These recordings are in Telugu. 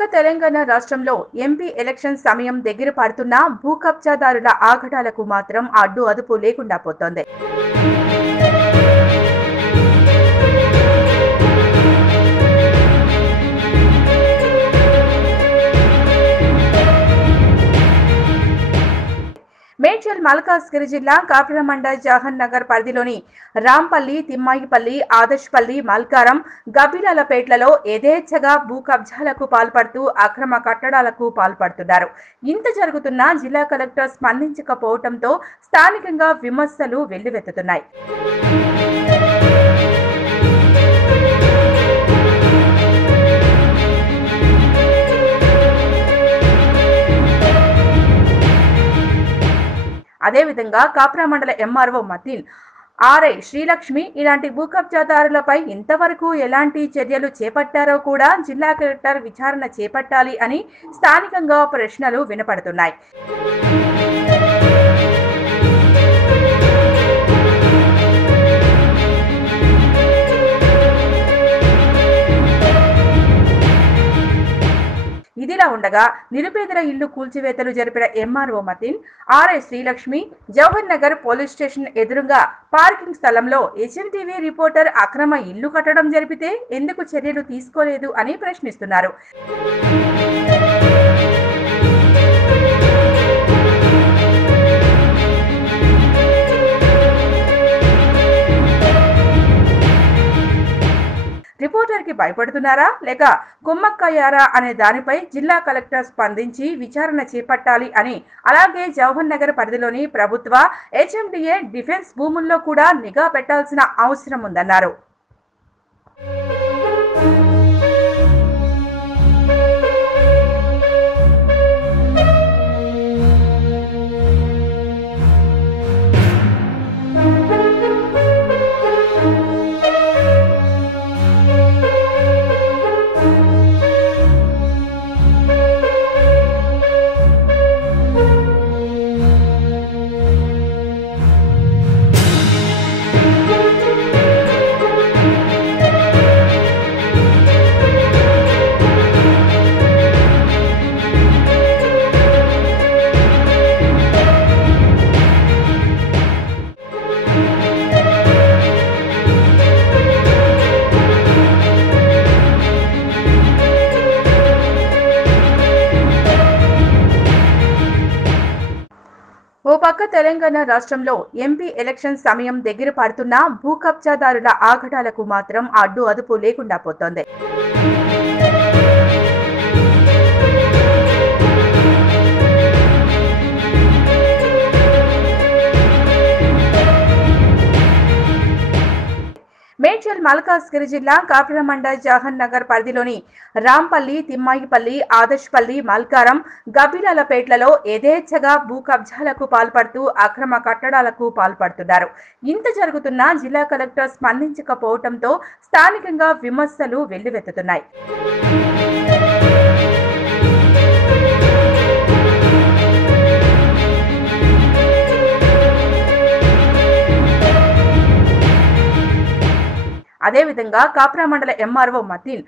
పక్క తెలంగాణ రాష్ట్రంలో ఎంపీ ఎలక్షన్ సమయం దగ్గర పడుతున్నా భూ కబ్జాదారుల ఆగడాలకు మాత్రం అడ్డు అదుపు లేకుండా పోతోంది. మేడ్చల్ మల్కాజ్గిరి జిల్లా కాప్రామండ జహన్ నగర్ పరిధిలోని రాంపల్లి, తిమ్మాయిపల్లి, ఆదర్శపల్లి, మల్కారం, గబ్బిలాలపేట్లలో యథేచ్ఛగా భూ కబ్జాలకు పాల్పడుతూ అక్రమ కట్టడాలకు పాల్పడుతున్నారు. ఇంత జరుగుతున్నా జిల్లా కలెక్టర్ స్పందించకపోవడంతో స్థానికంగా విమర్శలు వెల్లువెత్తుతున్నాయి. అదేవిధంగా కాప్రా మండల ఎంఆర్ఓ మతిన్, ఆర్ఐ శ్రీలక్ష్మి ఇలాంటి భూ కబ్జాదారులపై ఇంతవరకు ఎలాంటి చర్యలు చేపట్టారో కూడా జిల్లా కలెక్టర్ విచారణ చేపట్టాలి అని స్థానికంగా ప్రశ్నలు వినపడుతున్నాయి. ఇదిలా ఉండగా నిరుపేదల ఇల్లు కూల్చివేతలు జరిపిన MRO Matin, RI Srilakshmi Jawahar Nagar police station ఎదురుగా పార్కింగ్ స్థలంలో హెచ్ఎంటీవీ రిపోర్టర్ అక్రమ ఇల్లు కట్టడం జరిపితే ఎందుకు చర్యలు తీసుకోలేదు అని ప్రశ్నిస్తున్నారు. రిపోర్టర్ కి భయపడుతున్నారా లేక కుమ్మక్కయ్యారా అనే దానిపై జిల్లా కలెక్టర్ స్పందించి విచారణ చేపట్టాలి అని, అలాగే జవహర్ నగర్ పరిధిలోని ప్రభుత్వ హెచ్ఎండిఏ డిఫెన్స్ భూముల్లో కూడా నిఘా పెట్టాల్సిన అవసరం ఉందన్నారు. ఓ పక్క తెలంగాణ రాష్ట్రంలో ఎంపీ ఎలక్షన్ సమయం దగ్గర పడుతున్నా భూ కబ్జాదారుల ఆగడాలకు మాత్రం అడ్డు అదుపు లేకుండా పోతోంది. మేడ్చల్ మల్కాజ్గిరి జిల్లా కాప్రామండ జహన్ నగర్ పరిధిలోని రాంపల్లి, తిమ్మాయిపల్లి, ఆదర్శపల్లి, మల్కారం, గబ్బిలాలపేట్లలో యథేచ్ఛగా భూ కబ్జాలకు పాల్పడుతూ అక్రమ కట్టడాలకు పాల్పడుతున్నారు. ఇంత జరుగుతున్నా జిల్లా కలెక్టర్ స్పందించకపోవడంతో స్థానికంగా విమర్శలు వెల్లువెత్తుతున్నాయి. అదేవిధంగా కాప్రా మండల ఎంఆర్ఓ మతిన్,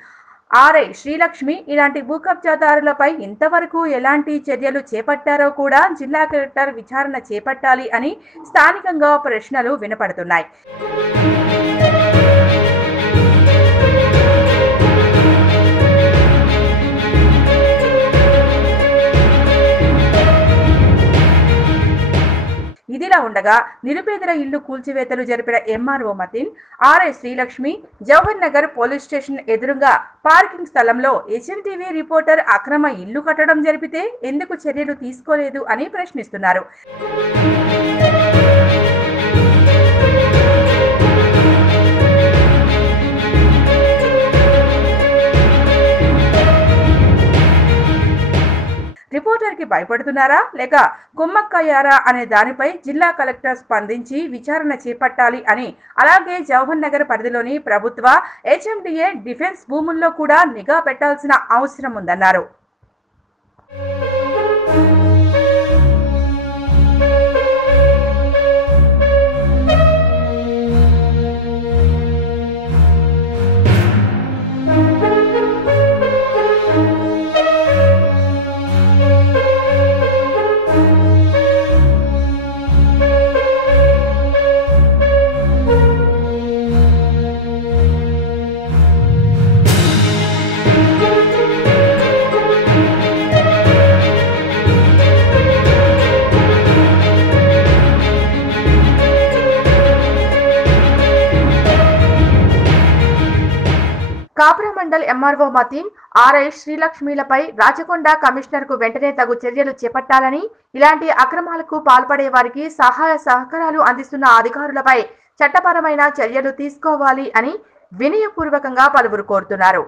ఆర్ఐ శ్రీలక్ష్మి ఇలాంటి భూ కబ్జాదారులపై ఇంతవరకు ఎలాంటి చర్యలు చేపట్టారో కూడా జిల్లా కలెక్టర్ విచారణ చేపట్టాలి అని స్థానికంగా ప్రశ్నలు వినపడుతున్నాయి. ఇదిలా ఉండగా నిరుపేదల ఇల్లు కూల్చివేతలు జరిపిన MRO Matin, RI Srilakshmi Jawahar Nagar police station ఎదురుగా పార్కింగ్ స్థలంలో హెచ్ఎంటీవీ రిపోర్టర్ అక్రమ ఇల్లు కట్టడం జరిపితే ఎందుకు చర్యలు తీసుకోలేదు అని ప్రశ్నిస్తున్నారు. రిపోర్టర్ కి భయపడుతున్నారా లేక కుమ్మక్కయ్యారా అనే దానిపై జిల్లా కలెక్టర్ స్పందించి విచారణ చేపట్టాలి అని, అలాగే జవహర్ నగర్ పరిధిలోని ప్రభుత్వ హెచ్ఎండిఏ డిఫెన్స్ భూముల్లో కూడా నిఘా పెట్టాల్సిన అవసరం ఉందన్నారు. మండల్ ఎంఆర్ఓ మతీన్, ఆర్ఐ శ్రీలక్ష్మిలపై రాచకొండ కమిషనర్ కు వెంటనే తగు చర్యలు చేపట్టాలని, ఇలాంటి అక్రమాలకు పాల్పడే వారికి సహాయ సహకారాలు అందిస్తున్న అధికారులపై చట్టపరమైన చర్యలు తీసుకోవాలి అని వినయపూర్వకంగా పలువురు కోరుతున్నారు.